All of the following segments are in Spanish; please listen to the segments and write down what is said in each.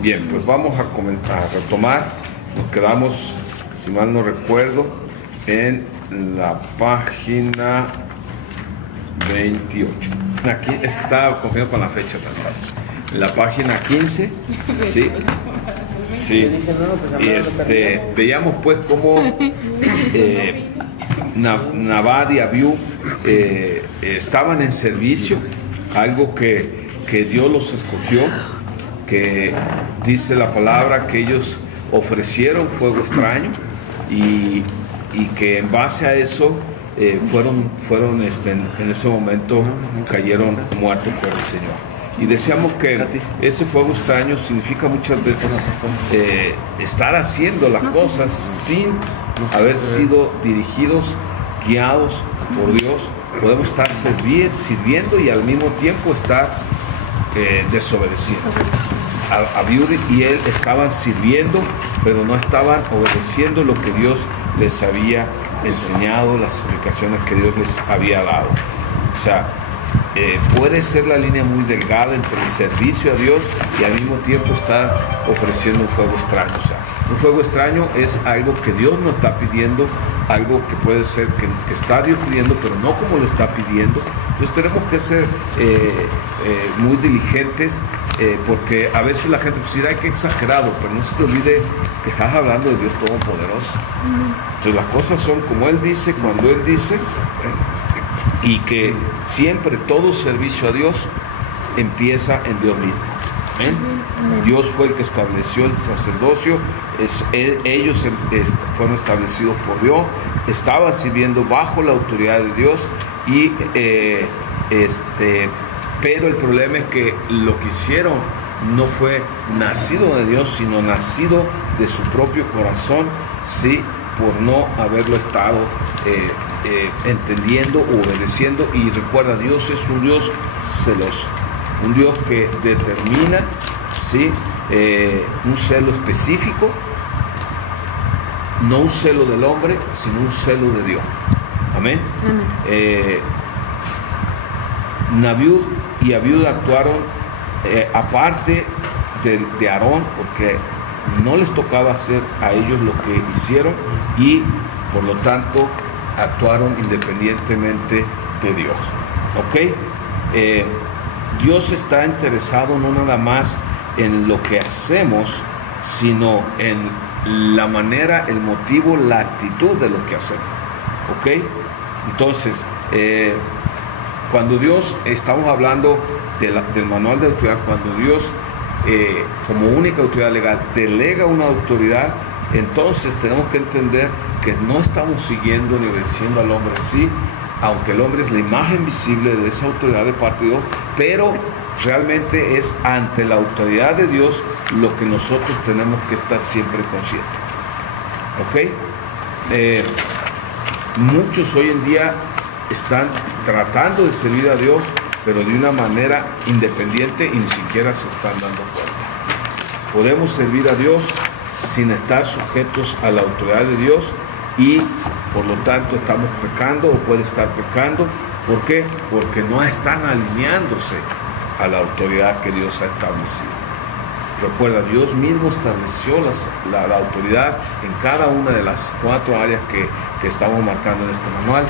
Bien, pues vamos a comenzar a retomar. Nos quedamos, si mal no recuerdo, en la página 28. Aquí es que estaba confundido con la fecha también. En la página 15, sí. Sí. Y veíamos pues cómo Nabad y Abiú estaban en servicio, algo que Dios los escogió, que dice la palabra que ellos ofrecieron fuego extraño y que en base a eso fueron en ese momento cayeron muertos por el Señor. Y decíamos que ese fuego extraño significa muchas veces estar haciendo las cosas sin haber sido dirigidos, guiados por Dios. Podemos estar sirviendo y al mismo tiempo estar desobedeciendo. Abiú y él estaban sirviendo, pero no estaban obedeciendo lo que Dios les había enseñado, las explicaciones que Dios les había dado. O sea, puede ser la línea muy delgada entre el servicio a Dios y al mismo tiempo estar ofreciendo un fuego extraño. O sea, un fuego extraño es algo que Dios nos está pidiendo, algo que puede ser que está Dios pidiendo, pero no como lo está pidiendo. Entonces tenemos que ser muy diligentes, porque a veces la gente pues dirá, qué exagerado, pero no se te olvide que estás hablando de Dios Todopoderoso. Entonces las cosas son como Él dice, cuando Él dice, y que siempre todo servicio a Dios empieza en Dios mismo. ¿Amén? Dios fue el que estableció el sacerdocio, ellos fueron establecidos por Dios, estaban sirviendo bajo la autoridad de Dios pero el problema es que lo que hicieron no fue nacido de Dios, sino nacido de su propio corazón, sí, por no haberlo estado entendiendo o obedeciendo. Y recuerda, Dios es un Dios celoso, un Dios que determina, ¿sí? Un celo específico, no un celo del hombre, sino un celo de Dios. Amén. Nabad y Abiú actuaron aparte de Aarón, porque no les tocaba hacer a ellos lo que hicieron, y por lo tanto actuaron independientemente de Dios. ¿Ok? Dios está interesado no nada más en lo que hacemos, sino en la manera, el motivo, la actitud de lo que hacemos. ¿Ok? Entonces, cuando Dios, estamos hablando del manual de autoridad, cuando Dios como única autoridad legal delega una autoridad, entonces tenemos que entender que no estamos siguiendo ni obedeciendo al hombre en sí, aunque el hombre es la imagen visible de esa autoridad de parte de Dios, pero realmente es ante la autoridad de Dios lo que nosotros tenemos que estar siempre conscientes. ¿Ok? Muchos hoy en día están tratando de servir a Dios, pero de una manera independiente y ni siquiera se están dando cuenta. Podemos servir a Dios sin estar sujetos a la autoridad de Dios y por lo tanto estamos pecando o puede estar pecando. ¿Por qué? Porque no están alineándose a la autoridad que Dios ha establecido. Recuerda, Dios mismo estableció la autoridad en cada una de las 4 áreas que estamos marcando en este manual: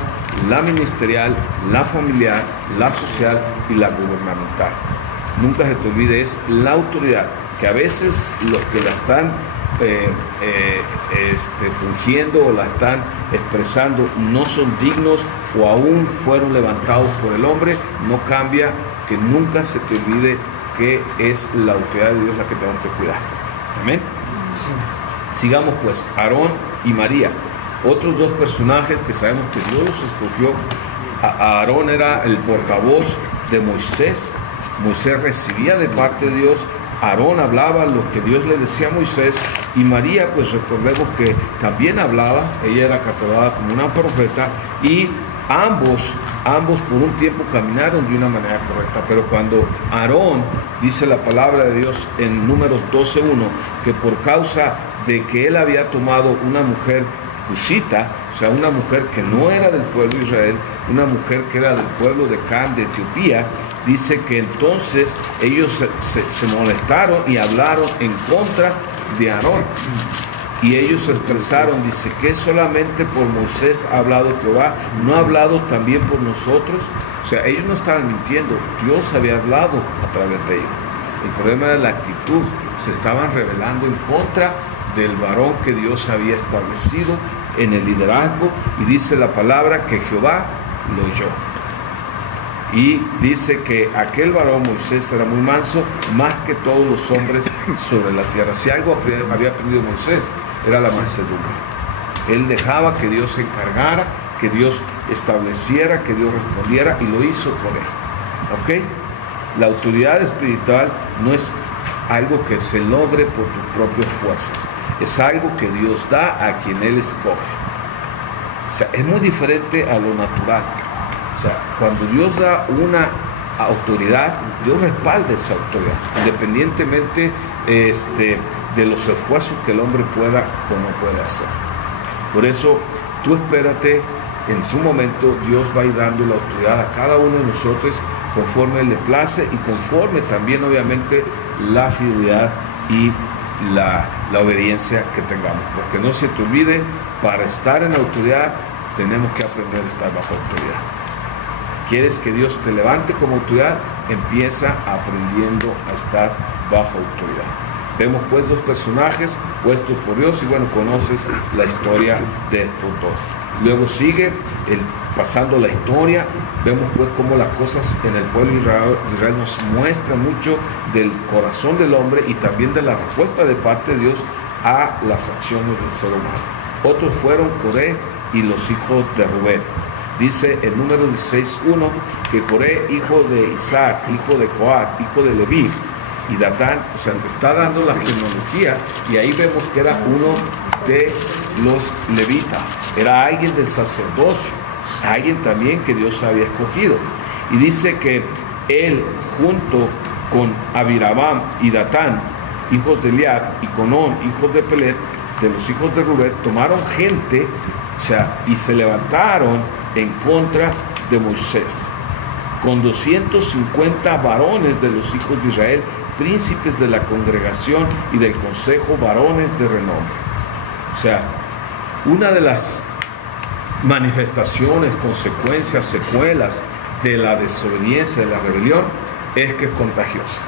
la ministerial, la familiar, la social y la gubernamental. Nunca se te olvide, es la autoridad, que a veces los que la están fungiendo o la están expresando no son dignos o aún fueron levantados por el hombre. No cambia que nunca se te olvide que es la autoridad de Dios la que tenemos que cuidar. Amén. Sigamos pues, Aarón y María, otros 2 personajes que sabemos que Dios los escogió. Aarón era el portavoz de Moisés. Moisés recibía de parte de Dios, Aarón hablaba lo que Dios le decía a Moisés, y María, pues recordemos que también hablaba, ella era catalogada como una profeta, y ambos por un tiempo caminaron de una manera correcta. Pero cuando Aarón, dice la palabra de Dios en Números 12:1, que por causa de que él había tomado una mujer cusita, o sea, una mujer que no era del pueblo de Israel, una mujer que era del pueblo de Cam, de Etiopía, dice que entonces ellos se molestaron y hablaron en contra de Aarón. Y ellos expresaron, dice, que solamente por Moisés ha hablado Jehová, no ha hablado también por nosotros. O sea, ellos no estaban mintiendo, Dios había hablado a través de ellos. El problema era la actitud, se estaban rebelando en contra del varón que Dios había establecido en el liderazgo, y dice la palabra que Jehová lo oyó. Y dice que aquel varón Moisés era muy manso, más que todos los hombres sobre la tierra. Si algo había aprendido Moisés, era la mansedumbre. Él dejaba que Dios se encargara, que Dios estableciera, que Dios respondiera, y lo hizo por él. ¿Ok? La autoridad espiritual no es algo que se logre por tus propias fuerzas, es algo que Dios da a quien Él escoge. O sea, es muy diferente a lo natural. O sea, cuando Dios da una autoridad, Dios respalda esa autoridad, independientemente de los esfuerzos que el hombre pueda o no pueda hacer. Por eso, tú espérate, en su momento Dios va a ir dando la autoridad a cada uno de nosotros conforme le place y conforme también, obviamente, la fidelidad y la obediencia que tengamos. Porque no se te olvide, para estar en autoridad, tenemos que aprender a estar bajo autoridad. ¿Quieres que Dios te levante como autoridad? Empieza aprendiendo a estar bajo autoridad. Vemos pues dos personajes puestos por Dios y bueno, conoces la historia de estos dos. Luego sigue pasando la historia, vemos pues cómo las cosas en el pueblo de Israel nos muestran mucho del corazón del hombre y también de la respuesta de parte de Dios a las acciones del ser humano. Otros fueron Coré y los hijos de Rubén. Dice en Número 16:1 que Coré, hijo de Isaac, hijo de Coat, hijo de Leví, y Datán, o sea, está dando la genealogía, y ahí vemos que era uno de los levitas, era alguien del sacerdocio, alguien también que Dios había escogido. Y dice que él, junto con Abirabam y Datán, hijos de Eliab, y Conón, hijos de Pelet, de los hijos de Rubén, tomaron gente, o sea, y se levantaron en contra de Moisés, con 250 varones de los hijos de Israel, príncipes de la congregación y del consejo, varones de renombre. O sea, una de las manifestaciones, consecuencias, secuelas de la desobediencia, de la rebelión, es que es contagiosa.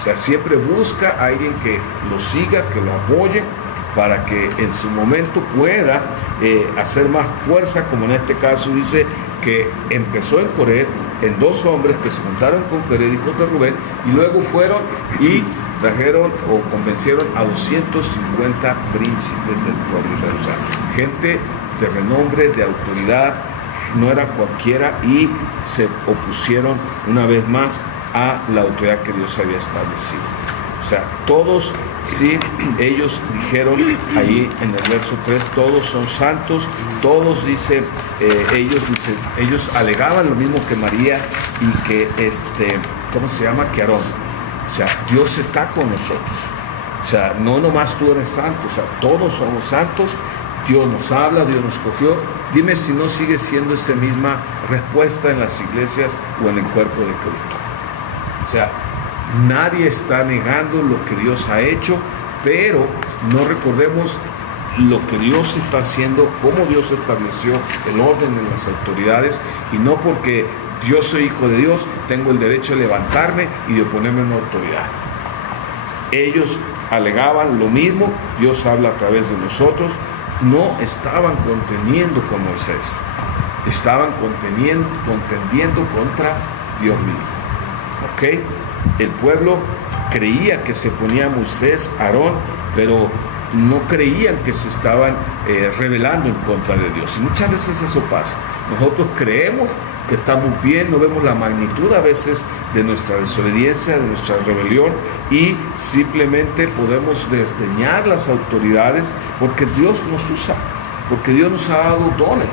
O sea, siempre busca a alguien que lo siga, que lo apoye, para que en su momento pueda hacer más fuerza, como en este caso dice que empezó en Coré, en dos hombres que se juntaron con Coré, hijos de Rubén, y luego fueron y trajeron o convencieron a 250 príncipes del pueblo de Israel. O sea, gente de renombre, de autoridad, no era cualquiera, y se opusieron una vez más a la autoridad que Dios había establecido. O sea, todos, sí, ellos dijeron ahí en el verso 3, todos son santos, todos ellos alegaban lo mismo que María y que que Aarón. O sea, Dios está con nosotros. O sea, no nomás tú eres santo, o sea, todos somos santos. Dios nos habla, Dios nos escogió. Dime si no sigue siendo esa misma respuesta en las iglesias o en el cuerpo de Cristo. O sea, nadie está negando lo que Dios ha hecho, pero no recordemos lo que Dios está haciendo, cómo Dios estableció el orden en las autoridades, y no porque yo soy hijo de Dios, tengo el derecho de levantarme y de oponerme a una autoridad. Ellos alegaban lo mismo, Dios habla a través de nosotros, no estaban contendiendo con Moisés, estaban contendiendo contra Dios mismo. ¿Ok? El pueblo creía que se ponía Moisés, Aarón, pero no creían que se estaban rebelando en contra de Dios. Y muchas veces eso pasa. Nosotros creemos que estamos bien, no vemos la magnitud a veces de nuestra desobediencia, de nuestra rebelión, y simplemente podemos desdeñar las autoridades porque Dios nos usa, porque Dios nos ha dado dones.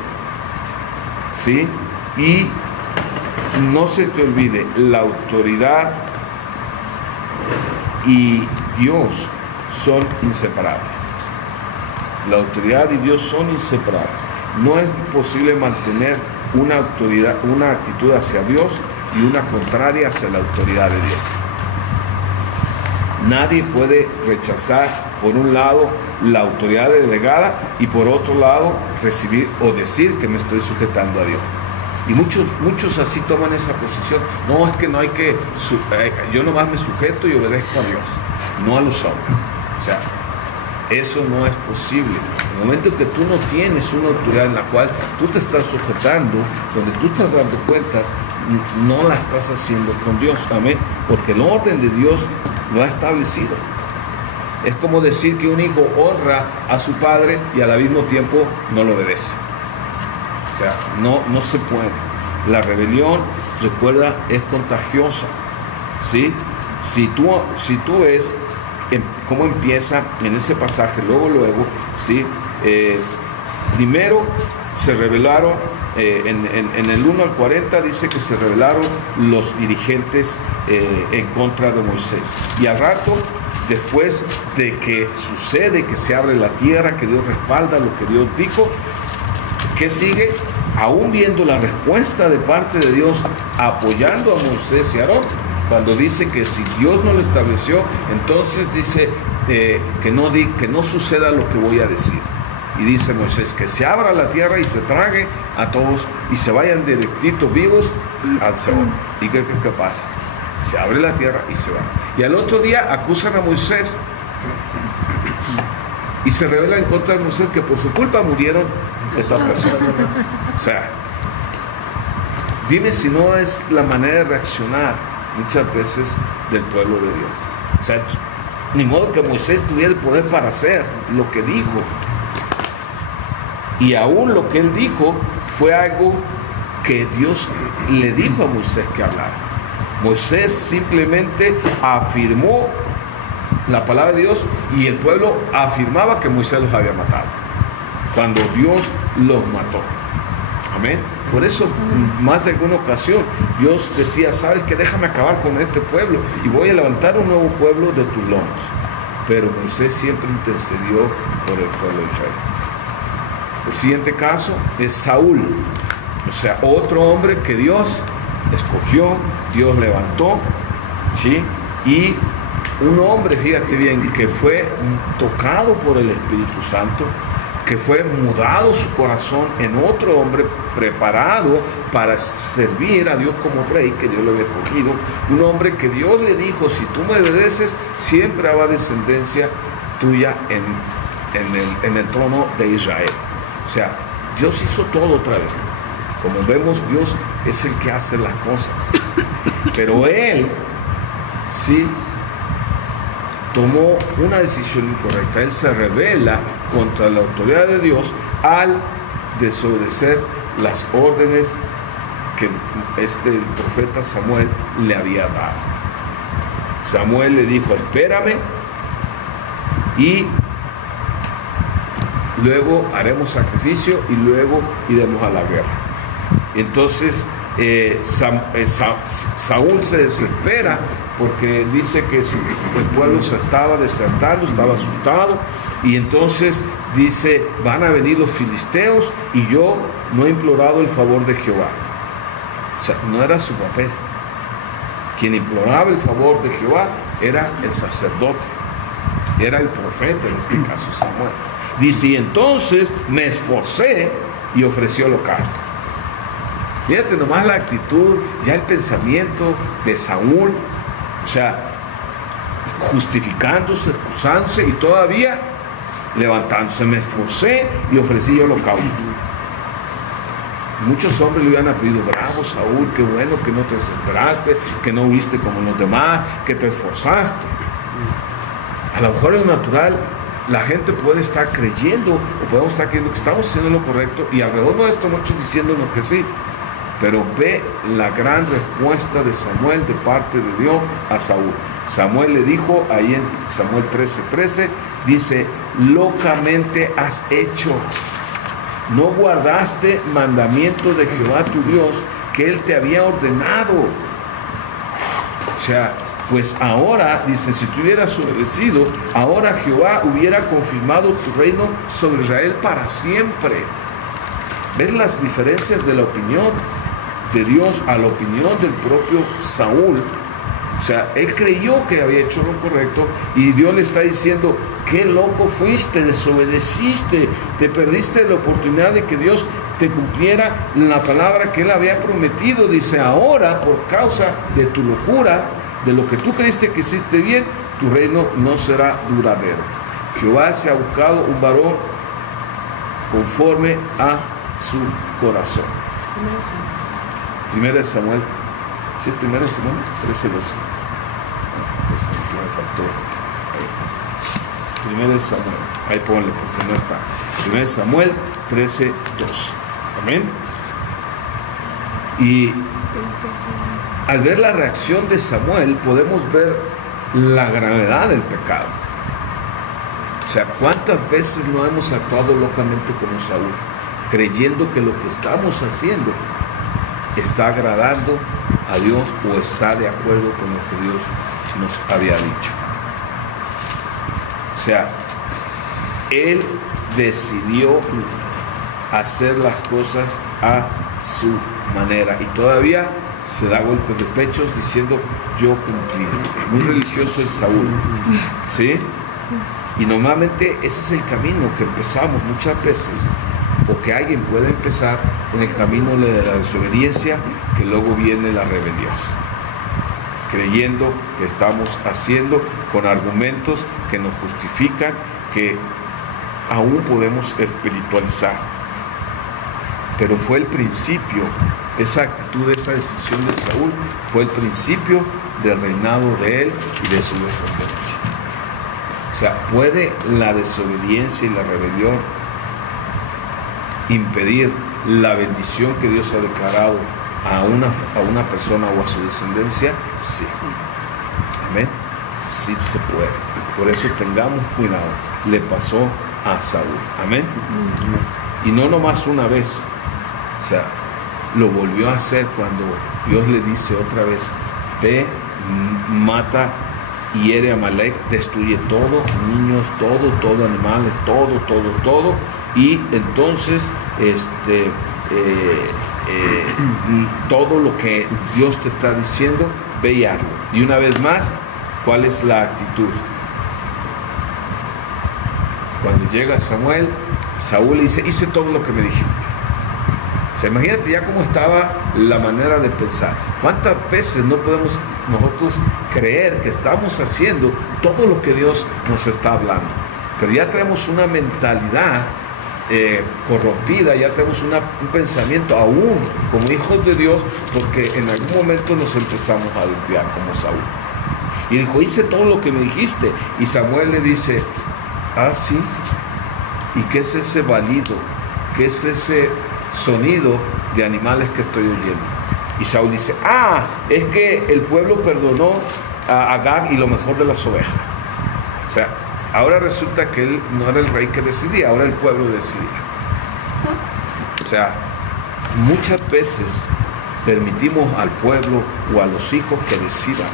¿Sí? Y no se te olvide, la autoridad y Dios son inseparables. La autoridad y Dios son inseparables. No es posible mantener una autoridad, una actitud hacia Dios y una contraria hacia la autoridad de Dios. Nadie puede rechazar, por un lado, la autoridad delegada y por otro lado, recibir o decir que me estoy sujetando a Dios. Y muchos así toman esa posición. No, es que no hay que, yo nomás me sujeto y obedezco a Dios, no a los hombres. O sea, eso no es posible. En el momento que tú no tienes una autoridad en la cual tú te estás sujetando, donde tú estás dando cuentas, no la estás haciendo con Dios. Amén. Porque el orden de Dios lo ha establecido. Es como decir que un hijo honra a su padre y al mismo tiempo no lo obedece. O sea, no se puede. La rebelión, recuerda, es contagiosa. ¿Sí? Si tú ves cómo empieza en ese pasaje, luego, ¿sí? Primero se rebelaron, en el 1 al 40 dice que se rebelaron los dirigentes en contra de Moisés. Y al rato, después de que sucede, que se abre la tierra, que Dios respalda lo que Dios dijo, ¿qué sigue? Aún viendo la respuesta de parte de Dios apoyando a Moisés y a Aarón, cuando dice que si Dios no lo estableció, entonces dice que no suceda lo que voy a decir. Y dice Moisés que se abra la tierra y se trague a todos y se vayan directitos vivos al Seol. ¿Y qué pasa? Se abre la tierra y se va. Y al otro día acusan a Moisés y se rebelan en contra de Moisés, que por su culpa murieron estas personas. O sea, dime si no es la manera de reaccionar muchas veces del pueblo de Dios. O sea, ni modo que Moisés tuviera el poder para hacer lo que dijo. Y aún lo que él dijo fue algo que Dios le dijo a Moisés que hablara. Moisés simplemente afirmó la palabra de Dios y el pueblo afirmaba que Moisés los había matado, cuando Dios los mató. Amén. Por eso, más de alguna ocasión, Dios decía, ¿sabes qué? Déjame acabar con este pueblo y voy a levantar un nuevo pueblo de tus lomos. Pero Moisés siempre intercedió por el pueblo de Israel. El siguiente caso es Saúl, o sea, otro hombre que Dios escogió, Dios levantó, ¿sí? Y un hombre, fíjate bien, que fue tocado por el Espíritu Santo, que fue mudado su corazón en otro hombre preparado para servir a Dios como rey, que Dios le había escogido, un hombre que Dios le dijo, si tú me obedeces, siempre habrá descendencia tuya en el trono de Israel. O sea, Dios hizo todo otra vez. Como vemos, Dios es el que hace las cosas. Pero él, sí, tomó una decisión incorrecta. Él se rebela contra la autoridad de Dios al desobedecer las órdenes que el profeta Samuel le había dado. Samuel le dijo, espérame y luego haremos sacrificio y luego iremos a la guerra. Entonces Saúl se desespera porque dice que el pueblo se estaba desertando, estaba asustado, y entonces dice, van a venir los filisteos y yo no he implorado el favor de Jehová. O sea, no era su papel. Quien imploraba el favor de Jehová era el sacerdote, era el profeta, en este caso Samuel. Dice, y entonces me esforcé y ofrecí holocausto. Fíjate nomás la actitud, ya el pensamiento de Saúl, o sea, justificándose, excusándose y todavía levantándose. Me esforcé y ofrecí holocausto. Muchos hombres le hubieran pedido, bravo Saúl, qué bueno que no te desesperaste, que no huiste como los demás, que te esforzaste. A lo mejor en lo natural la gente puede estar creyendo, o podemos estar creyendo que estamos haciendo lo correcto, y alrededor de esto muchos diciéndonos que sí. Pero ve la gran respuesta de Samuel de parte de Dios a Saúl. Samuel le dijo ahí en Samuel 13:13, dice, locamente has hecho. No guardaste mandamientos de Jehová tu Dios que él te había ordenado. O sea, pues ahora, dice, si tú hubieras obedecido, ahora Jehová hubiera confirmado tu reino sobre Israel para siempre. ¿Ves las diferencias de la opinión de Dios a la opinión del propio Saúl? O sea, él creyó que había hecho lo correcto y Dios le está diciendo, qué loco fuiste, desobedeciste, te perdiste la oportunidad de que Dios te cumpliera la palabra que él había prometido. Dice, ahora por causa de tu locura, de lo que tú creíste que hiciste bien, tu reino no será duradero. Jehová se ha buscado un varón conforme a su corazón. Primera de Samuel, ¿sí es Primera de Samuel? 13:12. Pues me faltó. Primera de Samuel, ahí ponle porque no está. Primera de Samuel 13:12. Amén. Y al ver la reacción de Samuel, podemos ver la gravedad del pecado. O sea, ¿cuántas veces no hemos actuado locamente como Saúl, creyendo que lo que estamos haciendo está agradando a Dios o está de acuerdo con lo que Dios nos había dicho? O sea, él decidió hacer las cosas a su manera y todavía se da golpes de pechos diciendo, yo cumplí. Muy religioso el Saúl, ¿sí? Y normalmente ese es el camino que empezamos muchas veces, o que alguien puede empezar en el camino de la desobediencia, que luego viene la rebelión, creyendo que estamos haciendo con argumentos que nos justifican, que aún podemos espiritualizar. Pero fue el principio, esa actitud, esa decisión de Saúl, fue el principio del reinado de él y de su descendencia. O sea, ¿puede la desobediencia y la rebelión impedir la bendición que Dios ha declarado a una persona o a su descendencia? Sí. Amén. Sí se puede. Por eso tengamos cuidado. Le pasó a Saúl. Amén. Y no nomás una vez. O sea, lo volvió a hacer cuando Dios le dice otra vez, ve, mata, hiere a Amalek, destruye todo, niños, todo, animales, todo. Y entonces, todo lo que Dios te está diciendo, ve y hazlo. Y una vez más, ¿cuál es la actitud? Cuando llega Samuel, Saúl le dice, hice todo lo que me dijiste. O sea, imagínate ya cómo estaba la manera de pensar. ¿Cuántas veces no podemos nosotros creer que estamos haciendo todo lo que Dios nos está hablando? Pero ya tenemos una mentalidad corrompida, ya tenemos un pensamiento aún como hijos de Dios, porque en algún momento nos empezamos a desviar como Saúl. Y dijo, hice todo lo que me dijiste. Y Samuel le dice, ah, sí. ¿Y qué es ese balido? ¿Qué es ese sonido de animales que estoy oyendo? Y Saúl dice, es que el pueblo perdonó a Agag y lo mejor de las ovejas. O sea, ahora resulta que él no era el rey que decidía, ahora el pueblo decidía. O sea, muchas veces permitimos al pueblo o a los hijos que decidan.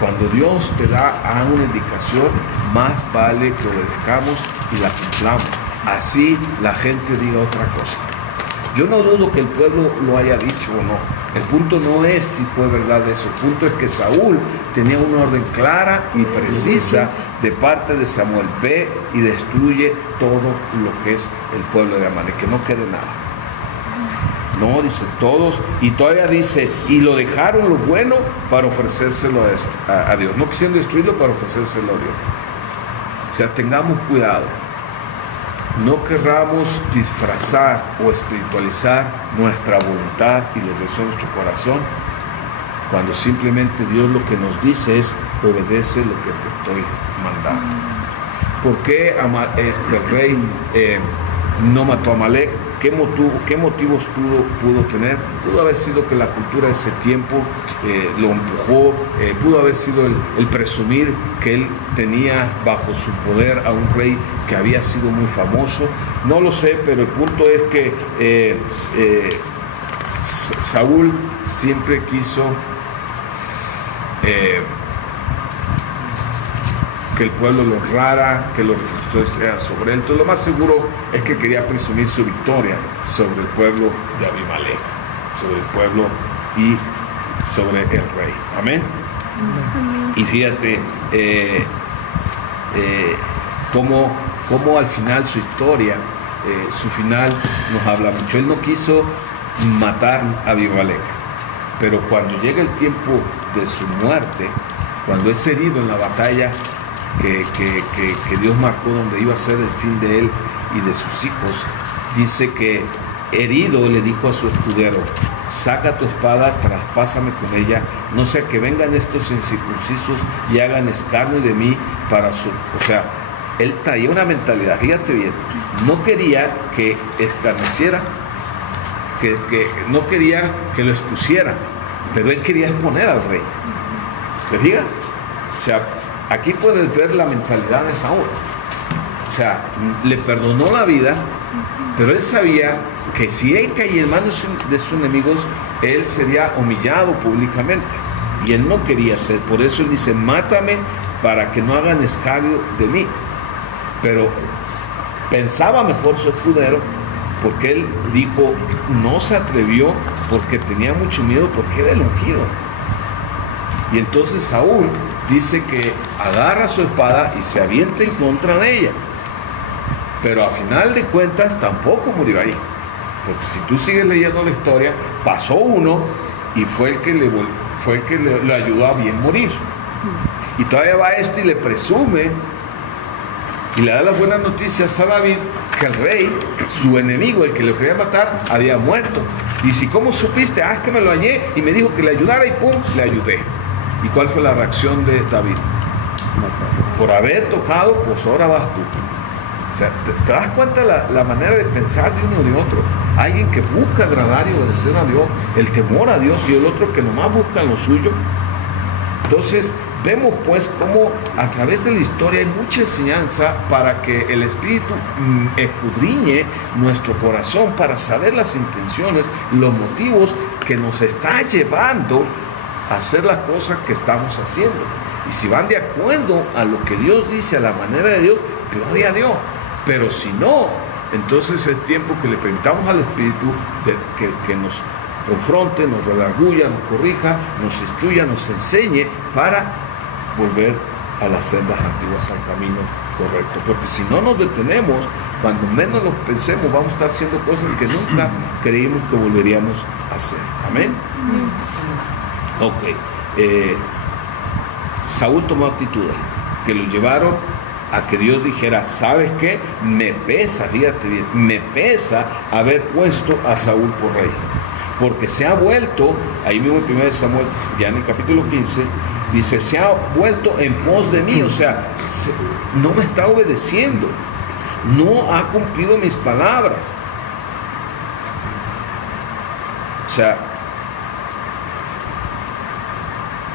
Cuando Dios te da una indicación, más vale que obedezcamos y la cumplamos. Así la gente diga otra cosa. Yo no dudo que el pueblo lo haya dicho o no. El punto no es si fue verdad eso. El punto es que Saúl tenía una orden clara y precisa de parte de Samuel. Ve y destruye todo lo que es el pueblo de Amalek, que no quede nada. No, dice todos, y todavía dice, y lo dejaron lo bueno para ofrecérselo a Dios. No quisieron destruirlo para ofrecérselo a Dios. O sea, tengamos cuidado. No querramos disfrazar o espiritualizar nuestra voluntad y los deseos de nuestro corazón, cuando simplemente Dios lo que nos dice es, obedece lo que te estoy mandando. ¿Por qué el rey no mató a Amalek? ¿Qué motivos pudo tener? Pudo haber sido que la cultura de ese tiempo lo empujó, pudo haber sido el presumir que él tenía bajo su poder a un rey que había sido muy famoso. No lo sé, pero el punto es que Saúl siempre quiso que el pueblo lo honrara, que los reflectores eran sobre él. Entonces lo más seguro es que quería presumir su victoria sobre el pueblo de Abimelech, sobre el pueblo y sobre el rey. Amén. Y fíjate cómo al final su historia, su final nos habla mucho. Él no quiso matar a Abimelech, pero cuando llega el tiempo de su muerte, cuando es herido en la batalla que Dios marcó donde iba a ser el fin de él y de sus hijos, dice que herido le dijo a su escudero: saca tu espada, traspásame con ella, no sea que vengan estos incircuncisos y hagan escarnio de mí para su... O sea, él traía una mentalidad, fíjate bien, no quería que escarneciera, que no quería que lo expusieran, pero él quería exponer al rey. ¿Te fijas? O sea, aquí puedes ver la mentalidad de Saúl. O sea, le perdonó la vida, pero él sabía que si él caía en manos de sus enemigos, él sería humillado públicamente. Y él no quería ser. Por eso él dice: mátame para que no hagan escarnio de mí. Pero pensaba mejor su escudero, porque él dijo, no se atrevió porque tenía mucho miedo, porque era el ungido. Y entonces Saúl dice que agarra su espada y se avienta en contra de ella. Pero a final de cuentas tampoco murió ahí. Porque si tú sigues leyendo la historia, pasó uno y fue el que le ayudó a bien morir. Y todavía va este y le presume y le da las buenas noticias a David que el rey, su enemigo, el que lo quería matar, había muerto. Y si, ¿cómo supiste? Es que me lo hallé y me dijo que le ayudara y ¡pum! Le ayudé. ¿Y cuál fue la reacción de David? Por haber tocado, pues ahora vas tú. O sea, ¿te das cuenta la manera de pensar de uno y de otro? Alguien que busca agradar y obedecer a Dios, el temor a Dios, y el otro que nomás busca lo suyo. Entonces, vemos pues cómo a través de la historia hay mucha enseñanza para que el Espíritu escudriñe nuestro corazón para saber las intenciones, los motivos que nos está llevando a hacer las cosas que estamos haciendo. Y si van de acuerdo a lo que Dios dice, a la manera de Dios, gloria a Dios. Pero si no, entonces es tiempo que le permitamos al Espíritu que nos confronte, nos redarguya, nos corrija, nos instruya, nos enseñe para volver a las sendas antiguas, al camino correcto. Porque si no nos detenemos, cuando menos lo pensemos, vamos a estar haciendo cosas que nunca creímos que volveríamos a hacer. Amén. Ok. Saúl tomó actitudes que lo llevaron a que Dios dijera: ¿sabes qué? Me pesa, fíjate bien, me pesa haber puesto a Saúl por rey. Porque se ha vuelto, ahí mismo en 1 Samuel, ya en el capítulo 15, dice: se ha vuelto en pos de mí. O sea, no me está obedeciendo, no ha cumplido mis palabras. O sea,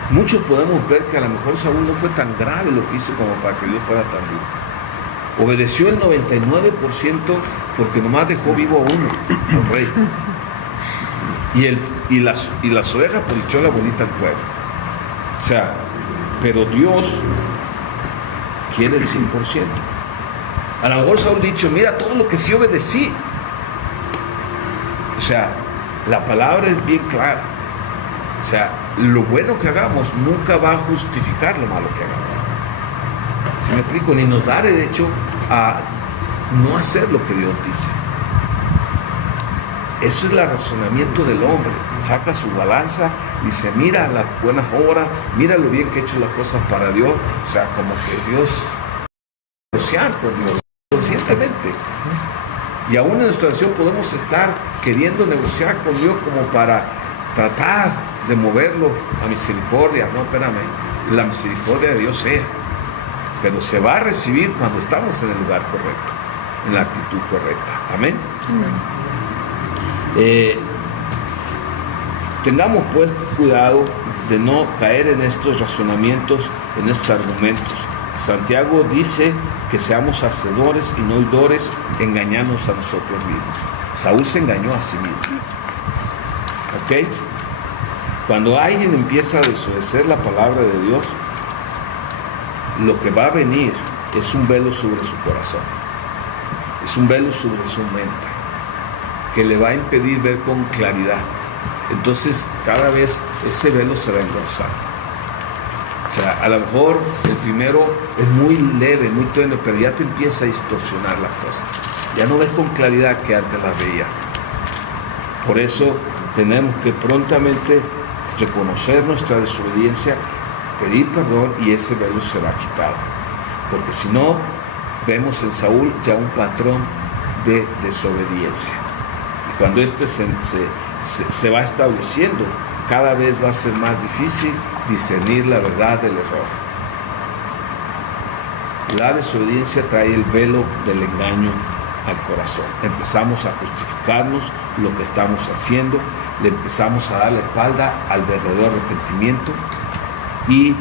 muchos podemos ver que a lo mejor Saúl no fue tan grave lo que hizo como para que Dios fuera tan duro. Obedeció el 99% porque nomás dejó vivo a uno, al rey. Y las ovejas pues echó la bonita al pueblo. O sea, pero Dios quiere el 100%. A lo mejor Saúl dicho: mira todo lo que sí obedecí. O sea, la palabra es bien clara. O sea, lo bueno que hagamos nunca va a justificar lo malo que hagamos. ¿Sí me explico? Ni nos da derecho a no hacer lo que Dios dice. Eso es el razonamiento del hombre. Saca su balanza y dice: mira las buenas obras, mira lo bien que he hecho las cosas para Dios. O sea, como que Dios negociar con Dios conscientemente. Y aún en nuestra oración podemos estar queriendo negociar con Dios como para tratar de moverlo a misericordia. No, espérame, la misericordia de Dios es, pero se va a recibir cuando estamos en el lugar correcto, en la actitud correcta. Amén. Tengamos pues cuidado de no caer en estos razonamientos, en estos argumentos. Santiago dice que seamos hacedores y no oidores, engañarnos a nosotros mismos. Saúl se engañó a sí mismo. ¿Ok? Cuando alguien empieza a desobedecer la palabra de Dios, lo que va a venir es un velo sobre su corazón, es un velo sobre su mente, que le va a impedir ver con claridad. Entonces cada vez ese velo se va a engrosar. O sea, a lo mejor el primero es muy leve, muy tenue, pero ya te empieza a distorsionar las cosas. Ya no ves con claridad que antes las veía. Por eso tenemos que prontamente reconocer nuestra desobediencia, pedir perdón, y ese velo se va quitado. Porque si no, vemos en Saúl ya un patrón de desobediencia. Y cuando este se va estableciendo, cada vez va a ser más difícil discernir la verdad del error. La desobediencia trae el velo del engaño al corazón. Empezamos a justificarnos lo que estamos haciendo, le empezamos a dar la espalda al verdadero arrepentimiento y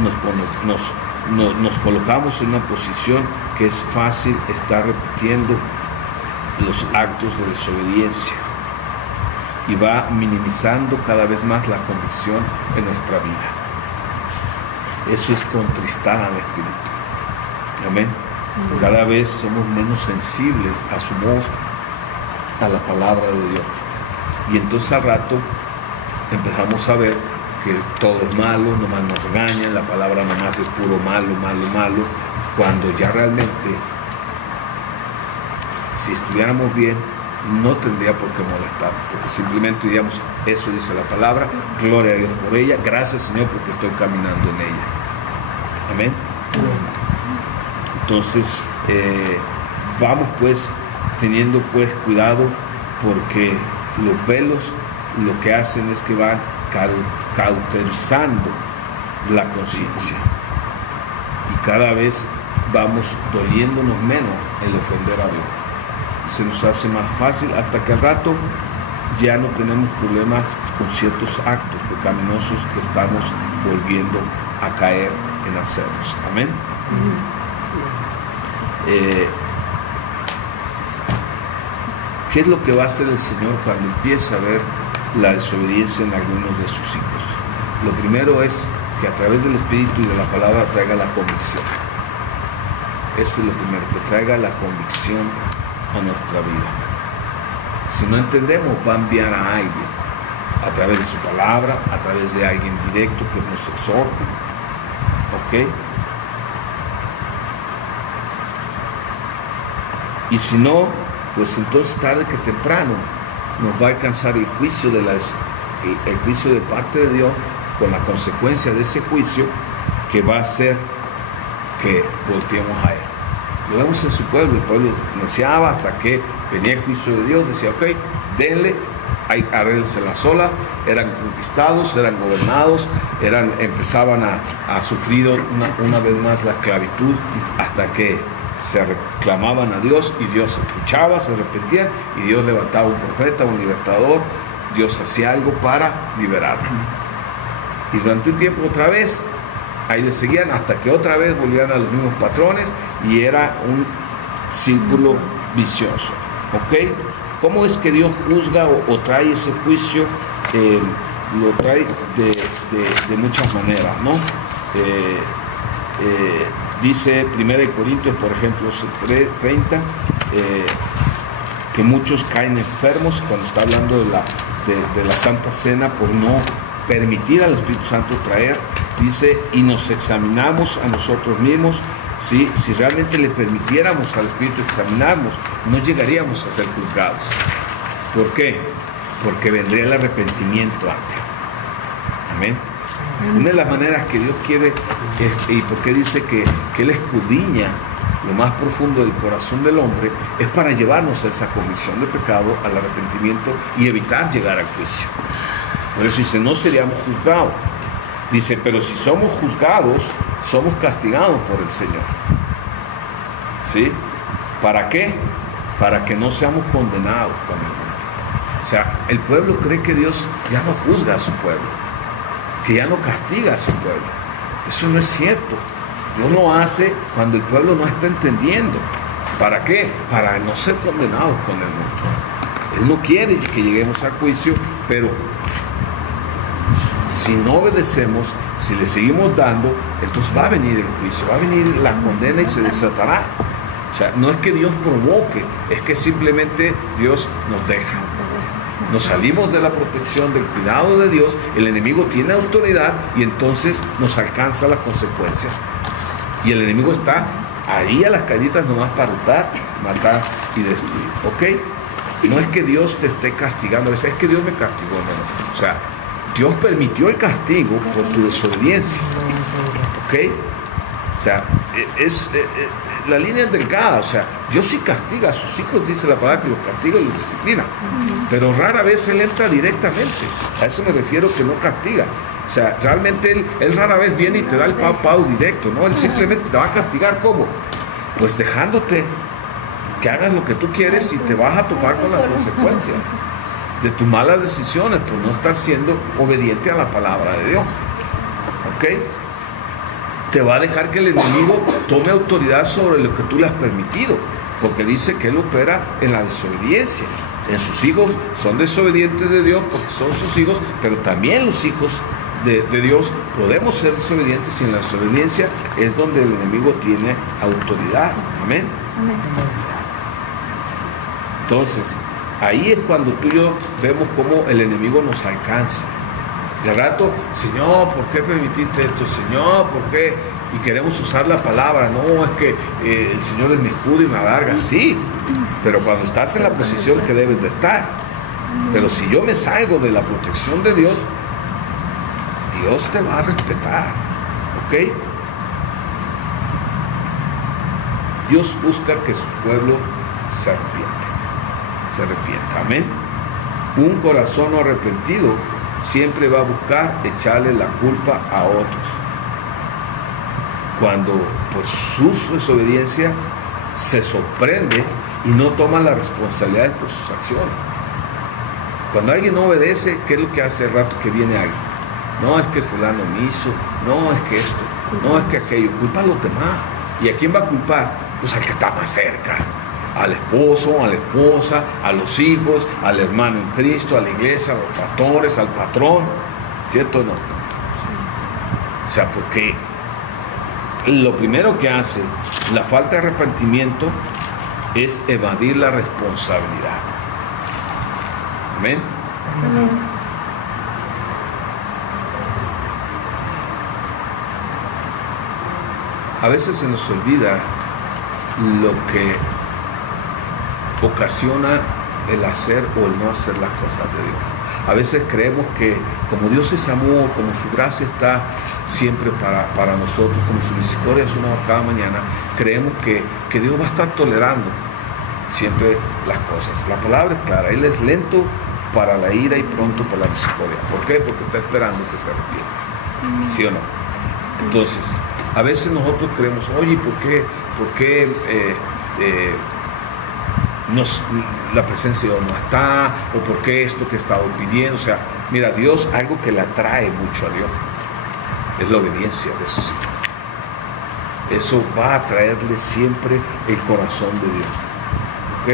nos colocamos en una posición que es fácil estar repitiendo los actos de desobediencia, y va minimizando cada vez más la convicción en nuestra vida. Eso es contristar al Espíritu. Amén. Cada vez somos menos sensibles a su voz, a la palabra de Dios. Y entonces al rato empezamos a ver que todo es malo, nomás nos regañan, la palabra nomás es puro malo, cuando ya realmente, si estuviéramos bien, no tendría por qué molestar, porque simplemente diríamos, eso dice la palabra, gloria a Dios por ella, gracias Señor porque estoy caminando en ella. Amén. Entonces vamos pues teniendo pues cuidado, porque los velos lo que hacen es que van cauterizando la conciencia, y cada vez vamos doliéndonos menos el ofender a Dios. Se nos hace más fácil, hasta que al rato ya no tenemos problemas con ciertos actos pecaminosos que estamos volviendo a caer en hacerlos. Amén. ¿Qué es lo que va a hacer el Señor cuando empieza a ver la desobediencia en algunos de sus hijos? Lo primero es que a través del Espíritu y de la palabra traiga la convicción. Eso es lo primero, que traiga la convicción a nuestra vida. Si no entendemos, va a enviar a alguien a través de su palabra, a través de alguien directo que nos exhorte. ¿Ok? Y si no, pues entonces tarde que temprano nos va a alcanzar el juicio el juicio de parte de Dios, con la consecuencia de ese juicio que va a hacer que volteemos a Él. Lo vemos en su pueblo, el pueblo deseaba hasta que venía el juicio de Dios, decía, ok, denle, arréglensela sola, eran conquistados, eran gobernados, empezaban a sufrir una vez más la esclavitud, hasta que se reclamaban a Dios, y Dios escuchaba, se arrepentían, y Dios levantaba un profeta, un libertador, Dios hacía algo para liberarlos. Y durante un tiempo otra vez, ahí le seguían hasta que otra vez volvían a los mismos patrones, y era un círculo vicioso. ¿Ok? ¿Cómo es que Dios juzga o trae ese juicio? Lo trae de muchas maneras, ¿no? Dice 1 Corintios, por ejemplo, 30, que muchos caen enfermos, cuando está hablando de la Santa Cena, por no permitir al Espíritu Santo traer. Dice, y nos examinamos a nosotros mismos. ¿Sí? Si realmente le permitiéramos al Espíritu examinarnos, no llegaríamos a ser juzgados. ¿Por qué? Porque vendría el arrepentimiento antes. Amén. Una de las maneras que Dios quiere, y porque dice que Él escudriña lo más profundo del corazón del hombre, es para llevarnos a esa convicción de pecado, al arrepentimiento, y evitar llegar al juicio. Por eso dice, no seríamos juzgados. Dice, pero si somos juzgados, somos castigados por el Señor. ¿Sí? ¿Para qué? Para que no seamos condenados con el mundo. O sea, el pueblo cree que Dios ya no juzga a su pueblo, que ya no castiga a su pueblo. Eso no es cierto. Dios lo hace cuando el pueblo no está entendiendo. ¿Para qué? Para no ser condenados con el mundo. Él no quiere que lleguemos al juicio, pero si no obedecemos, si le seguimos dando, entonces va a venir el juicio, va a venir la condena y se desatará. O sea, no es que Dios provoque, es que simplemente Dios nos deja. Nos salimos de la protección, del cuidado de Dios, el enemigo tiene autoridad y entonces nos alcanza la consecuencia. Y el enemigo está ahí a las callitas nomás para hurtar, matar y destruir. ¿Ok? No es que Dios te esté castigando, es que Dios me castigó, no. O sea, Dios permitió el castigo por tu desobediencia. ¿Ok? O sea, la línea es delgada. O sea, Dios sí castiga a sus hijos, dice la palabra que los castiga y los disciplina. Pero rara vez Él entra directamente. A eso me refiero, que no castiga. O sea, realmente Él rara vez viene y te da el pau directo, ¿no? Él simplemente te va a castigar, ¿cómo? Pues dejándote que hagas lo que tú quieres y te vas a topar con la consecuencia de tus malas decisiones por no estar siendo obediente a la palabra de Dios. ¿Ok? Te va a dejar que el enemigo tome autoridad sobre lo que tú le has permitido, porque dice que Él opera en la desobediencia. En sus hijos son desobedientes de Dios porque son sus hijos, pero también los hijos de Dios podemos ser desobedientes, y en la desobediencia es donde el enemigo tiene autoridad. Amén. Amén. Entonces, ahí es cuando tú y yo vemos cómo el enemigo nos alcanza. Y al rato, Señor, ¿por qué permitiste esto? Señor, ¿por qué? Y queremos usar la palabra, no, es que el Señor es mi escudo y me alarga. Sí, pero cuando estás en la posición que debes de estar. Pero si yo me salgo de la protección de Dios, Dios te va a respetar. ¿Ok? Dios busca que su pueblo se arrepienta. Amén. Un corazón no arrepentido siempre va a buscar echarle la culpa a otros, cuando por su desobediencia se sorprende y no toma las responsabilidades por sus acciones. Cuando alguien no obedece, ¿qué es lo que hace el rato que viene alguien? No, es que fulano me hizo, no, es que esto, no, es que aquello. Culpa a los demás. ¿Y a quién va a culpar? Pues al que está más cerca. Al esposo, a la esposa, a los hijos, al hermano en Cristo, a la iglesia, a los pastores, al patrón. ¿Cierto o no? O sea, porque lo primero que hace la falta de arrepentimiento es evadir la responsabilidad. Amén. Amén. A veces se nos olvida lo que ocasiona el hacer o el no hacer las cosas de Dios. A veces creemos que como Dios es amor, como su gracia está siempre para nosotros, como su misericordia es una cada mañana, creemos que Dios va a estar tolerando siempre las cosas. La palabra es clara, Él es lento para la ira y pronto para la misericordia. ¿Por qué? Porque está esperando que se arrepienta. ¿Sí o no? Entonces, a veces nosotros creemos, oye, ¿por qué la presencia de Dios no está? ¿O por qué esto que he estado pidiendo? O sea, mira, Dios, algo que le atrae mucho a Dios es la obediencia de sus hijos. Eso va a atraerle siempre el corazón de Dios. ¿Ok?